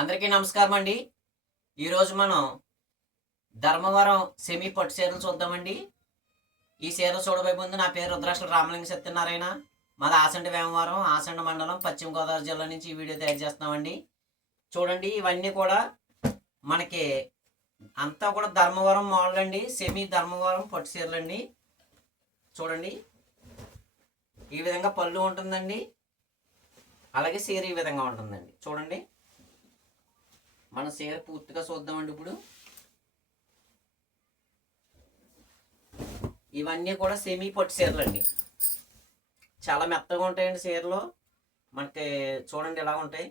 అందరికీ నమస్కారం అండి ఈరోజు మనం ధర్మవరం సెమీ పట్టు చీరలు చూద్దామండి. ఈ చీరలు చూడబోయే ముందు నా పేరు రుద్రాక్షల రామలింగ సత్యనారాయణ. మాది ఆసండి వేమవరం ఆసండ మండలం పశ్చిమ గోదావరి జిల్లా నుంచి ఈ వీడియో తయారు చేస్తున్నామండి. చూడండి ఇవన్నీ కూడా మనకి అంతా కూడా ధర్మవరం మోడల్ అండి. సెమీ ధర్మవరం పట్టు చీరలు అండి చూడండి ఈ విధంగా పళ్ళు ఉంటుందండి. అలాగే చీర ఈ విధంగా ఉంటుందండి. చూడండి. మన చీర పూర్తిగా చూద్దామండి ఇప్పుడు. ఇవన్నీ కూడా సెమీ పట్టు చీరలు అండి. చాలా మెత్తగా ఉంటాయండి చీరలు. మనకి చూడండి ఎలా ఉంటాయి.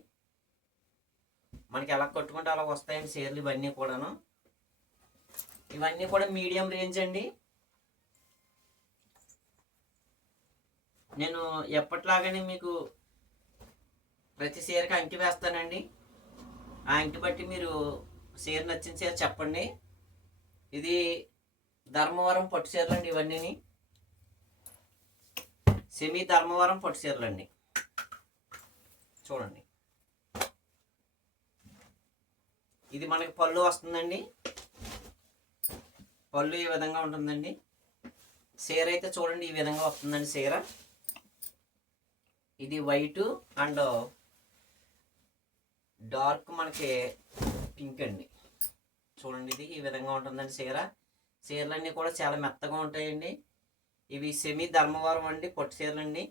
మనకి ఎలా కట్టుకుంటే అలా వస్తాయండి చీరలు ఇవన్నీ కూడాను. ఇవన్నీ కూడా మీడియం రేంజ్ అండి. నేను ఎప్పటిలాగానే మీకు ప్రతి చీరకి అంకి వేస్తానండి. ఆ ఇంటి బట్టి మీరు చీర నచ్చిన చీర చెప్పండి. ఇది ధర్మవరం పట్టు చీరలు అండి ఇవన్నీ సెమీ ధర్మవరం పట్టు చీరలు అండి చూడండి. ఇది మనకి పళ్ళు వస్తుందండి. పళ్ళు ఈ విధంగా ఉంటుందండి. చీర అయితే చూడండి ఈ విధంగా వస్తుందండి చీర. ఇది వైట్ అండ్ డార్క్ మనకి పింక్ అండి. చూడండి ఇది ఈ విధంగా ఉంటుందండి చీర. చీరలన్నీ కూడా చాలా మెత్తగా ఉంటాయండి. ఇవి సెమీ ధర్మవరం అండి పొట్టు చీరలు అండి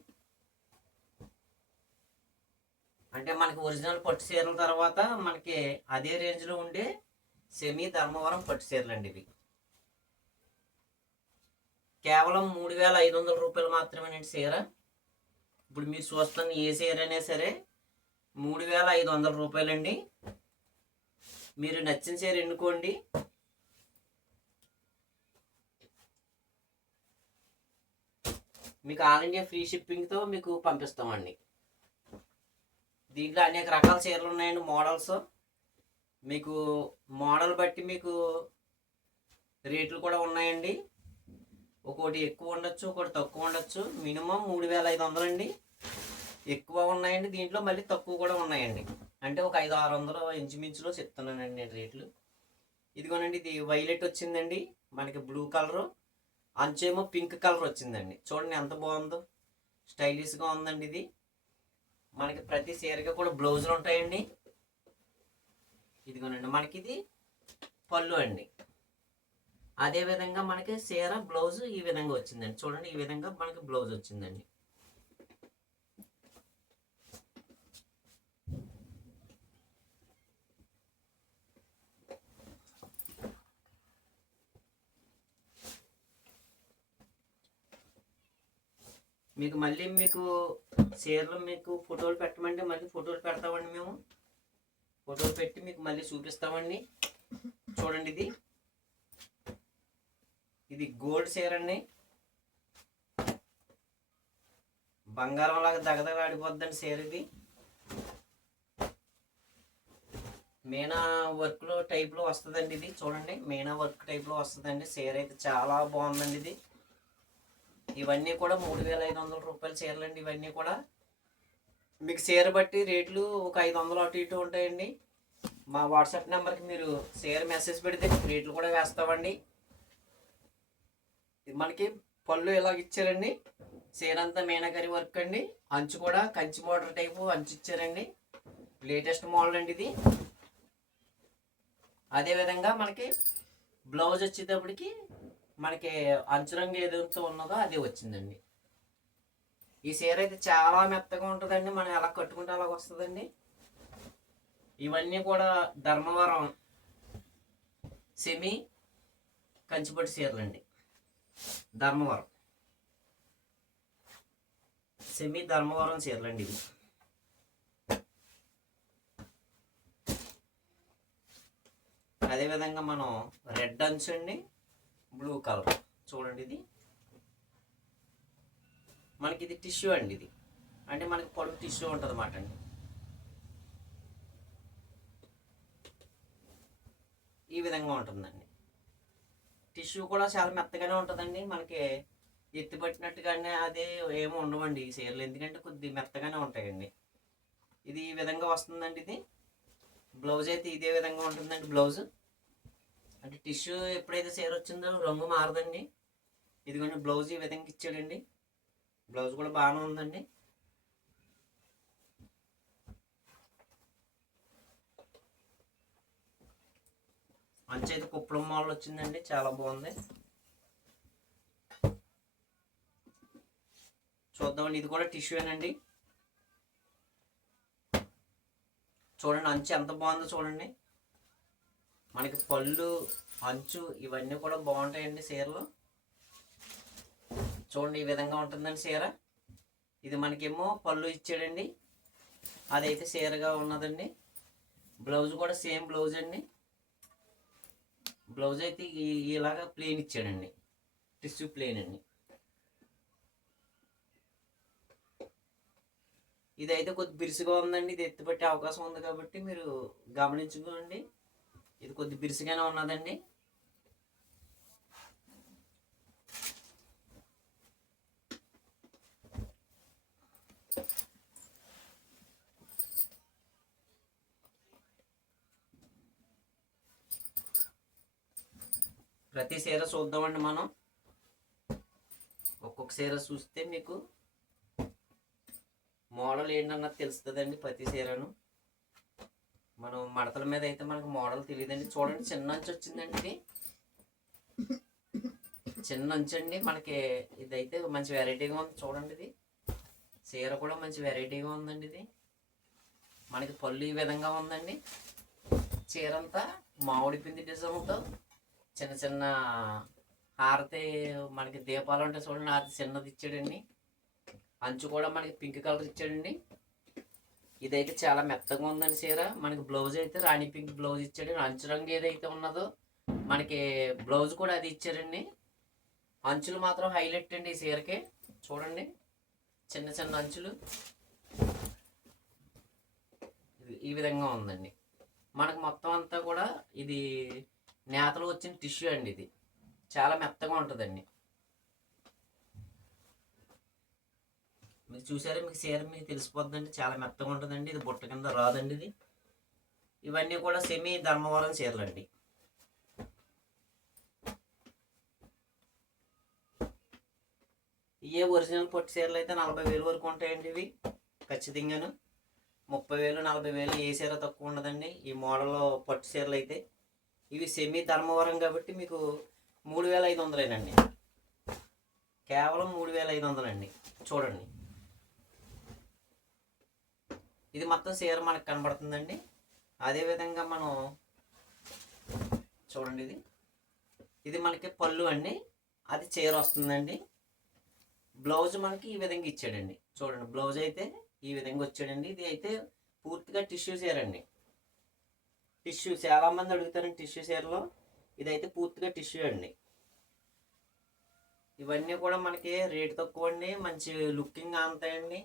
అంటే మనకి ఒరిజినల్ పట్టు చీరల తర్వాత మనకి అదే రేంజ్లో ఉండే సెమీ ధర్మవరం పట్టు చీరలు అండి ఇవి. కేవలం మూడు వేల ఐదు వందల రూపాయలు మాత్రమేనండి చీర. ఇప్పుడు మీరు చూస్తున్న ఏ చీర అయినా సరే మూడు వేల ఐదు వందల రూపాయలండి. మీరు నచ్చిన చీర ఎన్నుకోండి. మీకు ఆల్ ఇండియా ఫ్రీ షిప్పింగ్తో మీకు పంపిస్తామండి. దీంట్లో అనేక రకాల చీరలు ఉన్నాయండి మోడల్స్. మీకు మోడల్ బట్టి మీకు రేట్లు కూడా ఉన్నాయండి. ఒకటి ఎక్కువ ఉండొచ్చు ఒకటి తక్కువ ఉండొచ్చు. మినిమం మూడు వేల ఐదు వందలండి. ఎక్కువ ఉన్నాయండి దీంట్లో మళ్ళీ తక్కువ కూడా ఉన్నాయండి. అంటే ఒక ఐదు ఆరు వందలు ఇంచుమించులో చెప్తున్నానండి నేను రేట్లు. ఇదిగోనండి ఇది వైలెట్ వచ్చిందండి మనకి బ్లూ కలరు. అంచేమో పింక్ కలర్ వచ్చిందండి. చూడండి ఎంత బాగుందో. స్టైలిష్గా ఉందండి ఇది. మనకి ప్రతి చీరగా కూడా బ్లౌజులు ఉంటాయండి. ఇదిగోనండి మనకి ఇది పళ్ళు అండి. అదే విధంగా మనకి చీర బ్లౌజ్ ఈ విధంగా వచ్చిందండి. చూడండి ఈ విధంగా మనకి బ్లౌజ్ వచ్చిందండి. మీకు మళ్ళీ మీకు చీరలు మీకు ఫోటోలు పెట్టమంటే మళ్ళీ ఫోటోలు పెడతామండి మేము. ఫోటోలు పెట్టి మీకు మళ్ళీ చూపిస్తామండి. చూడండి ఇది. ఇది గోల్డ్ చీర అండి. బంగారం లాగా దగదగలాడిపోద్దండి చీర ఇది. మీనా వర్క్లో టైప్లో వస్తుందండి ఇది. చూడండి మీనా వర్క్ టైప్లో వస్తుందండి. చీర అయితే చాలా బాగుందండి ఇది. ఇవన్నీ కూడా మూడు వేల ఐదు వందల రూపాయల చీరలు అండి ఇవన్నీ కూడా మీకు చీర బట్టి రేట్లు ఒక ఐదు వందలు అటు ఇటు ఉంటాయండి. మా వాట్సాప్ నెంబర్కి మీరు చీర మెసేజ్ పెడితే రేట్లు కూడా వేస్తామండి. మనకి పళ్ళు ఇలాగ ఇచ్చారండి. చీర అంతా మీనాకరి వర్క్ అండి. అంచు కూడా కంచి మోడల్ టైపు అంచు ఇచ్చారండి. లేటెస్ట్ మోడల్ అండి ఇది. అదేవిధంగా మనకి బ్లౌజ్ వచ్చేటప్పటికి మనకి అంచు రంగు ఏదైతే ఉన్నదో అది వచ్చిందండి. ఈ చీర అయితే చాలా మెత్తగా ఉంటుందండి. మనం ఎలా కట్టుకుంటే అలాగ వస్తుందండి. ఇవన్నీ కూడా ధర్మవరం సెమీ కంచిపట్టు చీరలండి. ధర్మవరం. సెమీ ధర్మవరం చీరలండి ఇవి. అదేవిధంగా మనం రెడ్ అంచు అండి బ్లూ కలర్. చూడండి ఇది. మనకి ఇది టిష్యూ అండి ఇది. అంటే మనకి పొడవు టిష్యూ ఉంటుంది అన్నమాట అండి. ఈ విధంగా ఉంటుందండి. టిష్యూ కూడా చాలా మెత్తగానే ఉంటుందండి. మనకి ఎత్తిపట్టినట్టుగానే అదే ఏమి ఉండవండి ఈ చీరలు. ఎందుకంటే కొద్ది మెత్తగానే ఉంటాయండి. ఇది ఈ విధంగా వస్తుందండి ఇది. బ్లౌజ్ అయితే ఇదే విధంగా ఉంటుందండి బ్లౌజ్ అంటే టిష్యూ ఎప్పుడైతే సేర్ వచ్చిందో రంగు మారదండి. ఇదిగోండి బ్లౌజ్ ఈ విధంగా ఇచ్చాడండి. బ్లౌజ్ కూడా బాగానే ఉందండి. మంచి అయితే కుప్పలం మోడల్ వచ్చిందండి చాలా బాగుంది. చూద్దామండి ఇది కూడా టిష్యూనండి చూడండి అంచు ఎంత బాగుందో చూడండి. మనకి పళ్ళు అంచు ఇవన్నీ కూడా బాగుంటాయండి చీరలు. చూడండి ఈ విధంగా ఉంటుందండి చీర. ఇది మనకేమో పళ్ళు ఇచ్చాడండి. అదైతే చీరగా ఉన్నదండి. బ్లౌజ్ కూడా సేమ్ బ్లౌజ్ అండి. బ్లౌజ్ అయితే ఇలాగా ప్లేన్ ఇచ్చాడండి. టిష్యూ ప్లేన్ అండి. ఇదైతే కొద్ది బిరుసుగా ఉందండి. ఇది ఎత్తిపెట్టే అవకాశం ఉంది కాబట్టి మీరు గమనించుకోండి. ఇది కొద్ది బిరుసుగానే ఉన్నదండి. ప్రతి చీర చూద్దామండి మనం. ఒక్కొక్క చీర చూస్తే మీకు మోడల్ ఏంటన్నది తెలుస్తుందండి ప్రతి చీరను. మనం మడతల మీద అయితే మనకు మోడల్ తెలియదండి. చూడండి చిన్న అంచు వచ్చిందండి. ఇది చిన్న అంచు అండి. మనకి ఇదైతే మంచి వెరైటీగా ఉంది. చూడండి ఇది. చీర కూడా మంచి వెరైటీగా ఉందండి ఇది. మనకి పళ్ళు ఈ విధంగా ఉందండి. చీర అంతా మామిడి పిండి డిజైన్తో. చిన్న చిన్న హారతి మనకి దీపాలు ఉంటాయి చూడండి అది చిన్నది ఇచ్చాడండి. అంచు కూడా మనకి పింక్ కలర్ ఇచ్చాడండి. ఇదైతే చాలా మెత్తగా ఉందండి చీర. మనకి బ్లౌజ్ అయితే రాణి పింక్ బ్లౌజ్ ఇచ్చాడు. అంచు రంగు ఏదైతే ఉన్నదో మనకి బ్లౌజ్ కూడా అది ఇచ్చారండి. అంచులు మాత్రం హైలైట్ అండి ఈ చీరకి. చూడండి. చిన్న చిన్న అంచులు. ఈ విధంగా ఉందండి. మనకు మొత్తం అంతా కూడా ఇది నేతలు వచ్చిన టిష్యూ అండి ఇది. చాలా మెత్తగా ఉంటుందండి. మీరు చూసారా? మీకు చీర మీకు తెలిసిపోద్దండి చాలా మెత్తగా ఉంటుందండి. ఇది బుట్ట కింద రాదండి ఇది. ఇవన్నీ కూడా సెమీ ధర్మవరం చీరలు అండి ఇవే ఒరిజినల్ పొట్టి చీరలు అయితే నలభై వేలు వరకు ఉంటాయండి ఇవి. ఖచ్చితంగాను. ముప్పై వేలు నలభై వేలు ఏ చీర తక్కువ ఉండదండి. ఈ మోడల్ పట్టు చీరలు అయితే ఇవి సెమీ ధర్మవరం కాబట్టి మీకు మూడు వేల ఐదు వందలేనండి. కేవలం మూడు వేల ఐదు వందలండి. చూడండి. ఇది మొత్తం చీర మనకు కనబడుతుందండి. అదేవిధంగా మనం చూడండి ఇది. ఇది మనకి పళ్ళు అండి. అది చీర వస్తుందండి. బ్లౌజ్ మనకి ఈ విధంగా ఇచ్చాడండి. చూడండి బ్లౌజ్ అయితే ఈ విధంగా వచ్చాడండి. ఇది అయితే పూర్తిగా టిష్యూ చీర అండి. టిష్యూ చాలా మంది అడుగుతారండి టిష్యూ చీరలో. ఇదైతే పూర్తిగా టిష్యూ అండి. ఇవన్నీ కూడా మనకి రేట్ తక్కువ అండి మంచి లుకింగ్ అంతాయండి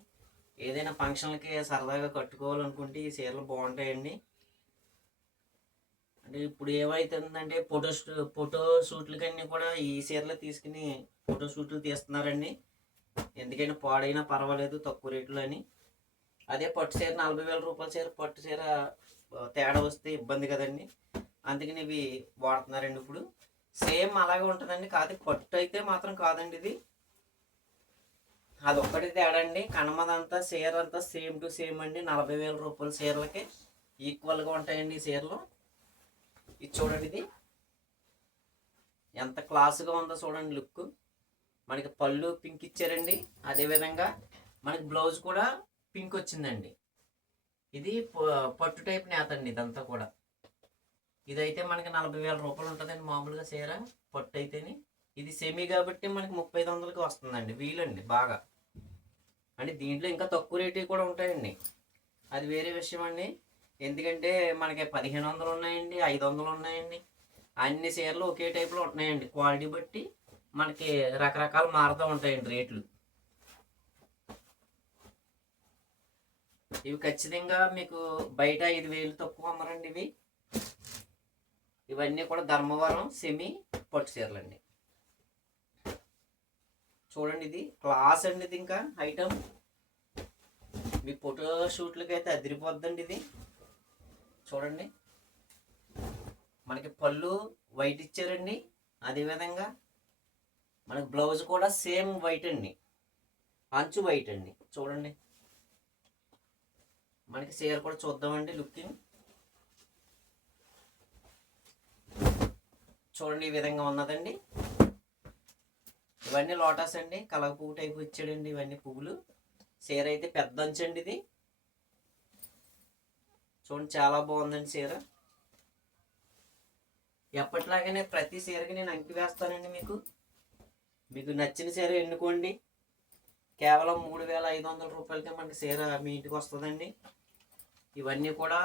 ఏదైనా ఫంక్షన్లకి సరదాగా కట్టుకోవాలనుకుంటే ఈ చీరలు బాగుంటాయండి. అంటే ఇప్పుడు ఏమైతుందంటే ఫోటో ఫోటో షూట్లకన్నీ కూడా ఈ చీరలు తీసుకుని ఫోటో షూట్లు తీస్తున్నారండి. ఎందుకైనా పాడైనా పర్వాలేదు తక్కువ రేట్లు అని. అదే పట్టు చీర నలభై వేల రూపాయల చీర పట్టు చీర తేడా వస్తే ఇబ్బంది కదండి. అందుకని ఇవి వాడుతున్నారండి ఇప్పుడు. సేమ్ అలాగే ఉంటుందండి. కాదు పట్టు అయితే మాత్రం కాదండి ఇది. అదొక్కటి తేడా అండి కనమదంతా చీర అంతా సేమ్ టు సేమ్ అండి. నలభై వేల రూపాయల చీరలకి ఈక్వల్గా ఉంటాయండి ఈ చీరలు. ఇది చూడండి ఇది. ఎంత క్లాసుగా ఉందో చూడండి లుక్. మనకి పళ్ళు పింక్ ఇచ్చారండి. అదేవిధంగా మనకి బ్లౌజ్ కూడా పింక్ వచ్చిందండి. ఇది ప- పట్టు టైప్ నేత అండి ఇదంతా కూడా. ఇదైతే మనకి నలభై వేల రూపాయలు ఉంటుందండి మామూలుగా చీర. పట్టు అయితేని. ఇది సెమీ కాబట్టి మనకి ముప్పై ఐదు వందలకి వస్తుందండి వీలండి బాగా. అంటే దీంట్లో ఇంకా తక్కువ రేటు కూడా ఉంటాయండి. అది వేరే విషయం అండి. ఎందుకంటే మనకి పదిహేను వందలు ఉన్నాయండి ఐదు వందలు ఉన్నాయండి. అన్ని చీరలు ఒకే టైప్లో ఉన్నాయండి క్వాలిటీ బట్టి మనకి రకరకాలు మారుతూ ఉంటాయండి రేట్లు. ఇవి ఖచ్చితంగా మీకు బయట ఐదు వేలు తక్కువ అమ్మరండి ఇవి. ఇవన్నీ కూడా ధర్మవరం సెమీ పట్టు చీరలండి. చూడండి ఇది. క్లాస్ అండి ఇది ఇంకా. ఐటమ్ మీ ఫోటో షూట్లకి అయితే అదిరిపోద్దండి ఇది. చూడండి. మనకి పళ్ళు వైట్ ఇచ్చారండి. అదేవిధంగా మనకి బ్లౌజ్ కూడా సేమ్ వైట్ అండి. అంచు వైట్ అండి. చూడండి. మనకి చీర కూడా చూద్దామండి లుకింగ్ చూడండి ఈ విధంగా ఉన్నదండి. ఇవన్నీ లోటస్ అండి కలగ పువ్వు టైపు ఇచ్చాడండి ఇవన్నీ పువ్వులు. చీర అయితే పెద్ద అంచండి అండి ఇది. చూడండి చాలా బాగుందండి చీర. ఎప్పటిలాగానే ప్రతి చీరకి నేను అంకి వేస్తానండి మీకు. మీకు నచ్చిన చీర ఎన్నుకోండి. కేవలం మూడు వేల ఐదు వందల రూపాయలకే మనకి చీర మీ ఇంటికి వస్తుందండి. ఇవన్నీ కూడా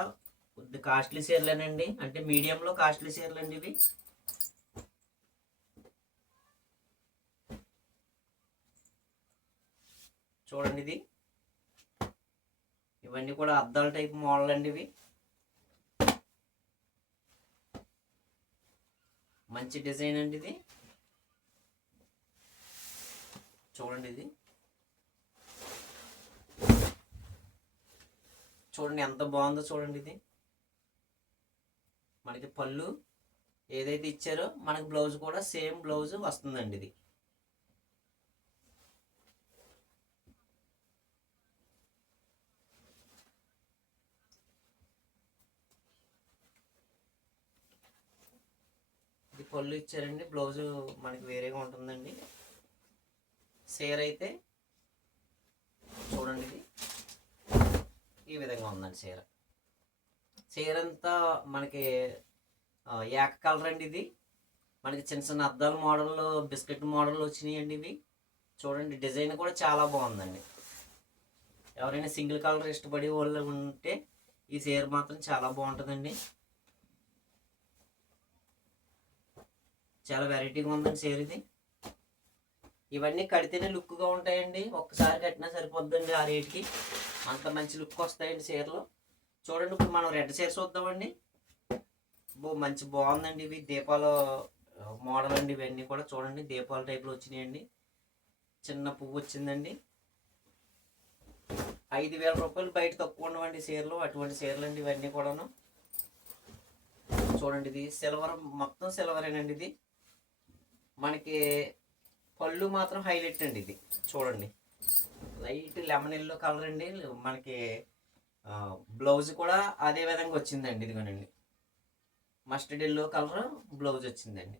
కొద్ది కాస్ట్లీ చీరలేనండి. అంటే మీడియంలో కాస్ట్లీ చీరలు అండి ఇవి. చూడండి ఇది. ఇవన్నీ కూడా అద్దాల టైప్ మోడల్ అండి ఇవి. మంచి డిజైన్ అండి ఇది. చూడండి ఇది. చూడండి ఎంత బాగుందో చూడండి ఇది. మనకి పళ్ళు ఏదైతే ఇచ్చారో మనకి బ్లౌజ్ కూడా సేమ్ బ్లౌజ్ వస్తుందండి ఇది. పళ్ళు ఇచ్చారండి. బ్లౌజు మనకి వేరేగా ఉంటుందండి. సేర్ అయితే చూడండి ఇది. ఈ విధంగా ఉందండి చీర. చీర అంతా మనకి ఏక కలర్ అండి ఇది. మనకి చిన్న చిన్న అద్దాల మోడల్లో బిస్కెట్ మోడల్ వచ్చినాయండి ఇవి. చూడండి డిజైన్ కూడా చాలా బాగుందండి. ఎవరైనా సింగిల్ కలర్ ఇష్టపడే వాళ్ళు ఉంటే ఈ చీర మాత్రం చాలా బాగుంటుందండి. చాలా వెరైటీగా ఉందండి చీర ఇది. ఇవన్నీ కడితేనే లుక్గా ఉంటాయండి. ఒక్కసారి కట్టినా సరిపోద్దండి ఆ రేట్కి అంత మంచి లుక్ వస్తాయండి చీరలు. చూడండి ఇప్పుడు మనం రెడ్ చీర చూద్దామండి. బో మంచి బాగుందండి ఇవి. దీపాలు మోడల్ అండి ఇవన్నీ కూడా. చూడండి దీపాల టైప్లో వచ్చినాయండి. చిన్న పువ్వు వచ్చిందండి. ఐదు వేల రూపాయలు బయట తక్కువ ఉండవండి చీరలు. అటువంటి చీరలు అండి ఇవన్నీ కూడాను. చూడండి ఇది సిల్వర్ మొత్తం సిల్వరేనండి ఇది. మనకి పళ్ళు మాత్రం హైలైట్ అండి ఇది. చూడండి. లైట్ లెమన్ ఎల్లో కలర్ అండి. మనకి బ్లౌజ్ కూడా అదే విధంగా వచ్చిందండి ఇదిగోనండి. మస్టర్డ్ ఎల్లో కలర్ బ్లౌజ్ వచ్చిందండి.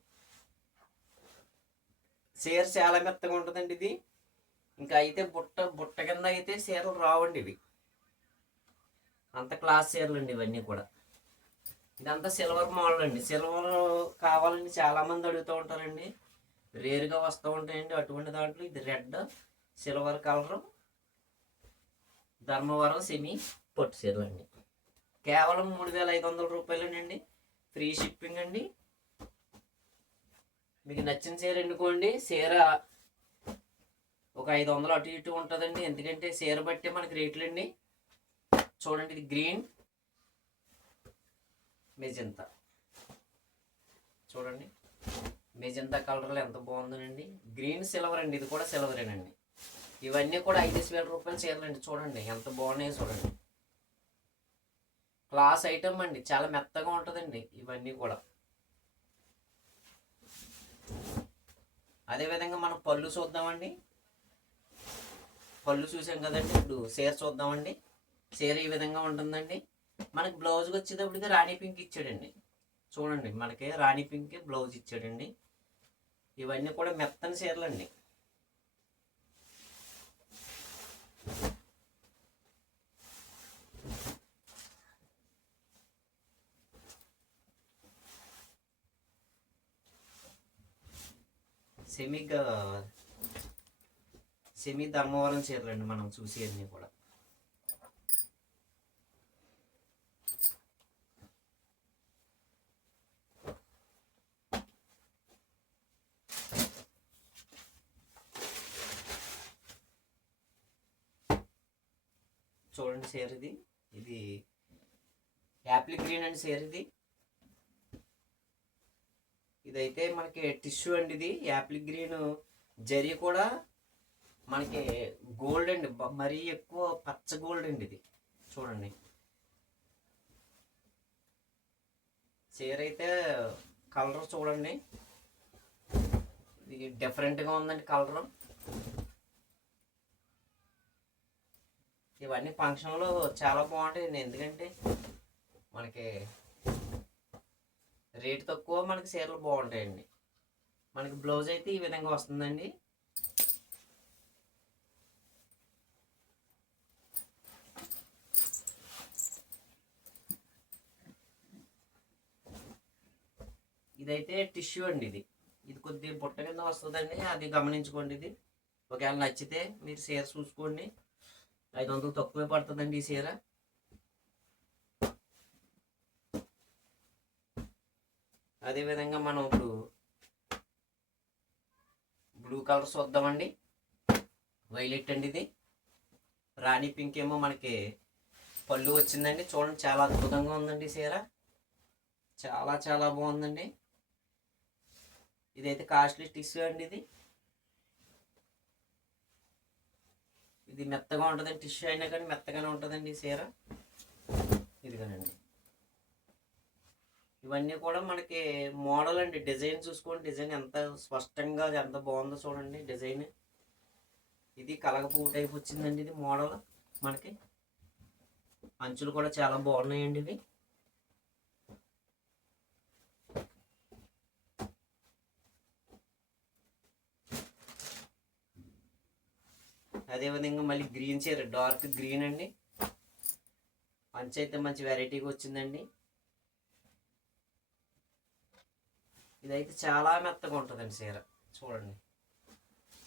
చీర చాలా మెత్తగా ఉంటుందండి ఇది. ఇంకా అయితే బుట్ట బుట్ట కింద అయితే చీరలు రావండి ఇవి. అంత క్లాస్ చీరలు అండి ఇవన్నీ కూడా. ఇదంతా సిల్వర్ మోడల్ అండి. సిల్వర్ కావాలని చాలా మంది అడుగుతూ ఉంటారండి. రేరుగా వస్తూ ఉంటాయండి. అటువంటి దాంట్లో ఇది red silver colour Dharmavaram semi పట్టు చీరలు అండి. కేవలం మూడు వేల ఐదు వందల రూపాయలేనండి. ఫ్రీ షిప్పింగ్ అండి. మీకు నచ్చిన చీర ఎన్నుకోండి. చీర ఒక ఐదు వందలు అటు ఇటు ఉంటుందండి. ఎందుకంటే చీర బట్టే మనకి రేట్లు అండి చూడండి ఇది గ్రీన్ మెజంతా. చూడండి. మెజంతా కలర్లో ఎంత బాగుందనండి. గ్రీన్ సిల్వర్ అండి ఇది కూడా సిల్వరేనండి ఇవన్నీ కూడా ఐదు వేల రూపాయలు చీరలండి చూడండి ఎంత బాగున్నాయో చూడండి. క్లాస్ ఐటమ్ అండి చాలా మెత్తగా ఉంటుందండి ఇవన్నీ కూడా. అదేవిధంగా మనం పళ్ళు చూద్దామండి. పళ్ళు చూసాం కదండి ఇప్పుడు చీర చూద్దామండి. చీర ఈ విధంగా ఉంటుందండి. మనకి బ్లౌజ్కి వచ్చేటప్పటికి రాణి పింక్ ఇచ్చాడండి. చూడండి మనకి రాణి పింక్ బ్లౌజ్ ఇచ్చాడండి. ఇవన్నీ కూడా మెత్తని చీరలు అండి సెమీ సెమీ ధర్మవరం చీరలండి మనం చూసి అన్నీ కూడా చూడండి చీర ఇది ఇది యాప్లి చీర ఇది ఇదైతే మనకి టిష్యూ అండి ఇది. యాపిల్ గ్రీన్ జరి కూడా మనకి గోల్డ్ అండి. మరీ ఎక్కువ పచ్చ గోల్డ్ అండి ఇది. చూడండి. చీర అయితే కలర్ చూడండి. ఇది డిఫరెంట్గా ఉందండి కలరు. ఇవన్నీ ఫంక్షన్లో చాలా బాగుంటాయండి. ఎందుకంటే మనకి రేట్ తక్కువ మనకి చీరలు బాగుంటాయండి. మనకి బ్లౌజ్ అయితే ఈ విధంగా వస్తుందండి. ఇదైతే టిష్యూ అండి ఇది. ఇది కొద్ది బుట్ట కింద వస్తుందండి. అది గమనించుకోండి ఇది. ఒకవేళ నచ్చితే మీరు చీర చూసుకోండి. ఐదు వందలు తక్కువే పడుతుందండి ఈ చీర. అదేవిధంగా మనం ఇప్పుడు బ్లూ కలర్ చూద్దామండి. వైలెట్ అండి ఇది. రాణి పింక్ ఏమో మనకి పళ్ళు వచ్చిందండి. చూడండి చాలా అద్భుతంగా ఉందండి సీర చీర. చాలా చాలా బాగుందండి. ఇదైతే కాస్ట్లీ టిష్యూ అండి ఇది. ఇది మెత్తగా ఉంటుందండి టిష్యూ అయినా కానీ మెత్తగానే ఉంటుందండి ఈ చీర. ఇదిగోనండి. ఇవన్నీ కూడా మనకి మోడల్ అండి. డిజైన్ చూసుకోండి. డిజైన్ ఎంత స్పష్టంగా ఎంత బాగుందో చూడండి. డిజైన్ ఇది కలగపూ టైప్ వచ్చిందండి ఇది మోడల్ మనకి. అంచులు కూడా చాలా బాగున్నాయండి ఇది అదేవిధంగా మళ్ళీ గ్రీన్ చీర డార్క్ గ్రీన్ అండి. పంచ అయితే మంచి వెరైటీగా వచ్చిందండి. ఇదైతే చాలా మెత్తగా ఉంటుందండి చీర. చూడండి.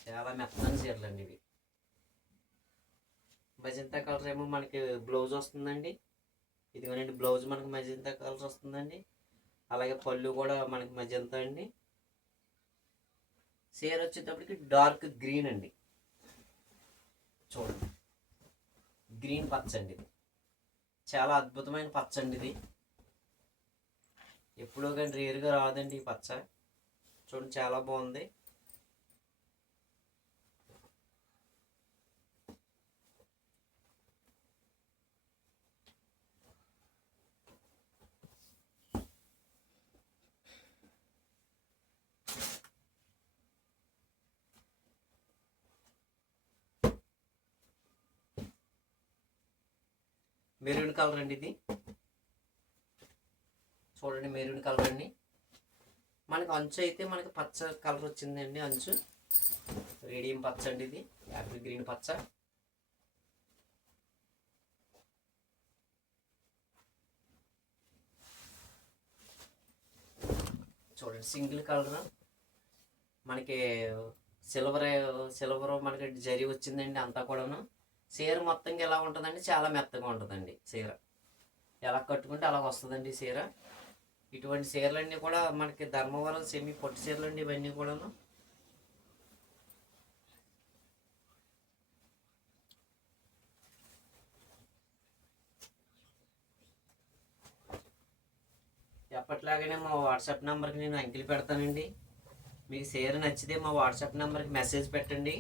చాలా మెత్తని చీరలు అండి ఇవి. మజంతా కలర్ ఏమో మనకి బ్లౌజ్ వస్తుందండి. ఇదిగోనండి బ్లౌజ్ మనకి మజంతా కలర్ వస్తుందండి. అలాగే పళ్ళు కూడా మనకి మజంతా అండి. చీర వచ్చేటప్పటికి డార్క్ గ్రీన్ అండి. చూడండి. గ్రీన్ పచ్చ అండి ఇది. చాలా అద్భుతమైన పచ్చ అండి ఇది. ఎప్పుడో కానీ రేరుగా రాదండి ఈ పచ్చ. చూడండి చాలా బాగుంది. మెరూన్ కలర్ అండి ఇది. చూడండి మెరూన్ కలర్ అండి. మనకి అంచు అయితే మనకి పచ్చ కలర్ వచ్చిందండి అంచు. రేడియం పచ్చ అండి ఇది. యాపిల్ గ్రీన్ పచ్చ. చూడండి సింగిల్ కలర్. మనకి సిల్వర్ సిల్వర్ మనకి జరి వచ్చిందండి అంతా కూడాను. చీర మొత్తంగా ఎలా ఉంటుందండి? చాలా మెత్తగా ఉంటుందండి చీర. ఎలా కట్టుకుంటే అలా వస్తుందండి ఈ చీర. ఇటువంటి చీరలన్నీ కూడా మనకి ధర్మవరం సెమీ పొట్టి చీరలు అండి ఇవన్నీ కూడాను. ఎప్పట్లాగానే మా వాట్సాప్ నెంబర్కి నేను అంకిలు పెడతానండి. మీకు చీర నచ్చితే మా వాట్సాప్ నెంబర్కి మెసేజ్ పెట్టండి.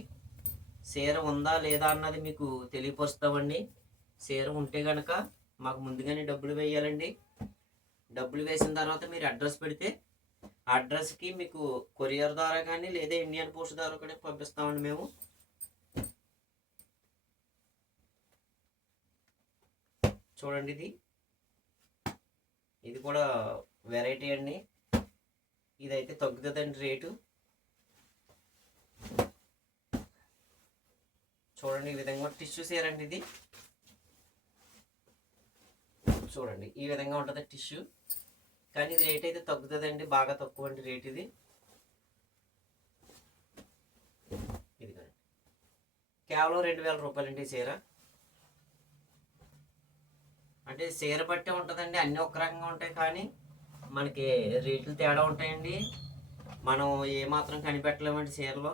చీర ఉందా లేదా అన్నది మీకు తెలియపరుస్తామండి. చీర ఉంటే కనుక మాకు ముందుగానే డబ్బులు వేయాలండి. డబ్బులు వేసిన తర్వాత మీరు అడ్రస్ పెడితే అడ్రస్కి మీకు కొరియర్ ద్వారా కానీ లేదా ఇండియన్ పోస్ట్ ద్వారా కానీ పంపిస్తామండి మేము. చూడండి ఇది. ఇది కూడా వెరైటీ అండి. ఇదైతే తగ్గుతుందండి రేటు. చూడండి ఈ విధంగా టిష్యూ సేరండి అండి ఇది. చూడండి. ఈ విధంగా ఉంటుంది టిష్యూ. కానీ ఇది రేట్ అయితే తగ్గుతుందండి. బాగా తక్కువ అండి రేట్ ఇది. ఇది కేవలం రెండు వేల రూపాయలండి చీర. అంటే చీర బట్టే ఉంటుందండి. అన్నీ ఒక రకంగా ఉంటాయి కానీ మనకి రేట్లు తేడా ఉంటాయండి. మనం ఏ మాత్రం కనిపెట్టలేమండి చీరలో.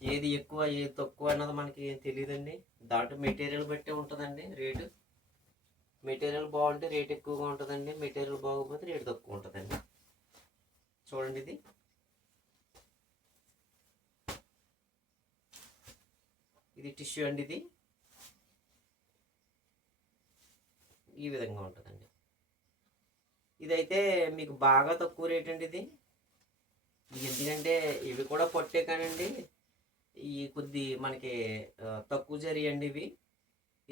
ఏది ఎక్కువ ఏది తక్కువ అన్నది మనకి తెలియదండి. దాంట్లో మెటీరియల్ బట్టే ఉంటుందండి రేటు. మెటీరియల్ బాగుంటే రేట్ ఎక్కువగా ఉంటుందండి. మెటీరియల్ బాగోకపోతే రేట్ తక్కువ ఉంటుందండి. చూడండి ఇది. ఇది టిష్యూ అండి ఇది. ఈ విధంగా ఉంటుందండి. ఇదైతే మీకు బాగా తక్కువ రేట్ అండి ఇది. ఎందుకంటే ఇవి కూడా పొట్టే కానండి. ఈ కొద్ది మనకి తక్కువ జరియండి ఇవి.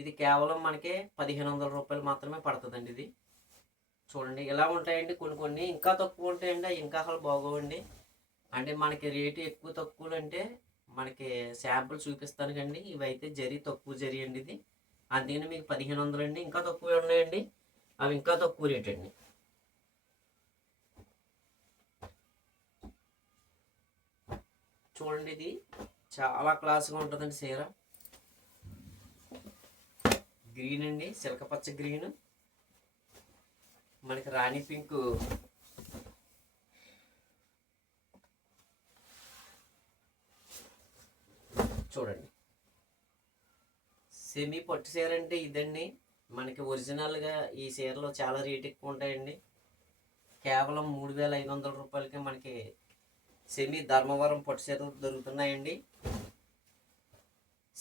ఇది కేవలం మనకి పదిహేను వందల రూపాయలు మాత్రమే పడుతుందండి ఇది. చూడండి ఇలా ఉంటాయండి కొన్ని కొన్ని. ఇంకా తక్కువ ఉంటాయండి ఇంకా అసలు బాగోవండి. అంటే మనకి రేటు ఎక్కువ తక్కువలు అంటే మనకి శాంపుల్ చూపిస్తాను కండి. ఇవి అయితే జరి తక్కువ జరి అండి ఇది. అందుకని మీకు పదిహేను వందలు అండి ఇంకా తక్కువ ఉన్నాయండి. అవి ఇంకా తక్కువ రేట్ అండి. చూడండి ఇది. చాలా క్లాస్గా ఉంటుందండి చీర. గ్రీన్ అండి. సిలక పచ్చ గ్రీన్ మనకి రాణి పింక్ చూడండి. సెమీ పట్టు చీర అంటే ఇదండి. మనకి ఒరిజినల్గా ఈ చీరలో చాలా రేట్ ఎక్కువ ఉంటాయండి. కేవలం మూడు వేల ఐదు వందల రూపాయలకి మనకి సెమీ ధర్మవరం పట్టు చీరలు దొరుకుతున్నాయండి.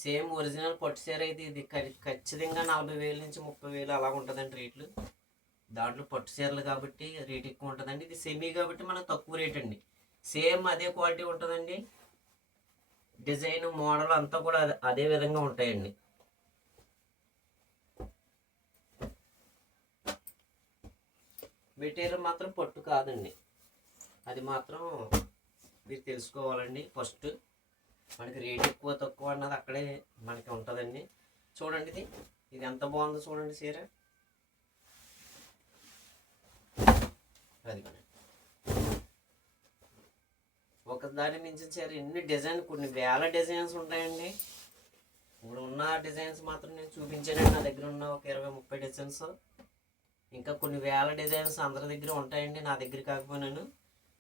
సేమ్ ఒరిజినల్ పట్టు చీర అయితే ఇది ఖచ్చితంగా నలభై వేల నుంచి ముప్పై వేలు అలా ఉంటుందండి రేట్లు. దాంట్లో పట్టు చీరలు కాబట్టి రేట్ ఎక్కువ ఉంటుందండి. ఇది సెమీ కాబట్టి మనకు తక్కువ రేట్ అండి. సేమ్ అదే క్వాలిటీ ఉంటుందండి. డిజైన్ మోడల్ అంతా కూడా అదే విధంగా ఉంటాయండి. మెటీరియల్ మాత్రం పట్టు కాదండి. అది మాత్రం మీరు తెలుసుకోవాలండి. ఫస్ట్ మనకి రేట్ ఎక్కువ తక్కువ అన్నది అక్కడే మనకి ఉంటుందండి. చూడండి ఇది. ఇది ఎంత బాగుందో చూడండి చీర. అది ఒక దాని మించిన చీర ఎన్ని డిజైన్ కొన్ని వేల డిజైన్స్ ఉంటాయండి. ఇప్పుడు ఉన్న డిజైన్స్ మాత్రం నేను చూపించానండి. నా దగ్గర ఉన్న ఒక ఇరవై ముప్పై డిజైన్స్. ఇంకా కొన్ని వేల డిజైన్స్ అందరి దగ్గర ఉంటాయండి నా దగ్గర కాకపోయినాను.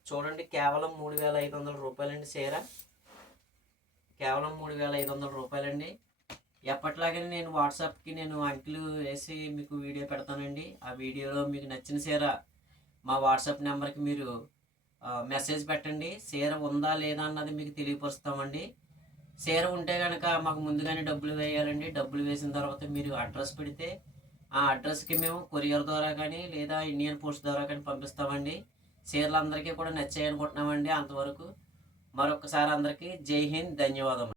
చూడండి కేవలం మూడు వేల ఐదు వందల రూపాయలండి చీర. కేవలం మూడు వేల ఐదు వందల రూపాయలండి. ఎప్పట్లాగే నేను వాట్సాప్కి నేను అంకెలు వేసి మీకు వీడియో పెడతానండి. ఆ వీడియోలో మీకు నచ్చిన చీర మా వాట్సాప్ నెంబర్కి మీరు మెసేజ్ పెట్టండి. చీర ఉందా లేదా అన్నది మీకు తెలియపరుస్తామండి. చీర ఉంటే కనుక మాకు ముందుగానే డబ్బులు వేయాలండి. డబ్బులు వేసిన తర్వాత మీరు అడ్రస్ పెడితే ఆ అడ్రస్కి మేము కొరియర్ ద్వారా కానీ లేదా ఇండియన్ పోస్ట్ ద్వారా కానీ పంపిస్తామండి. చీరలు అందరికీ కూడా నచ్చాయనుకుంటున్నామండి అంతవరకు. మరొకసారి అందరికీ జై హింద్ ధన్యవాదములు.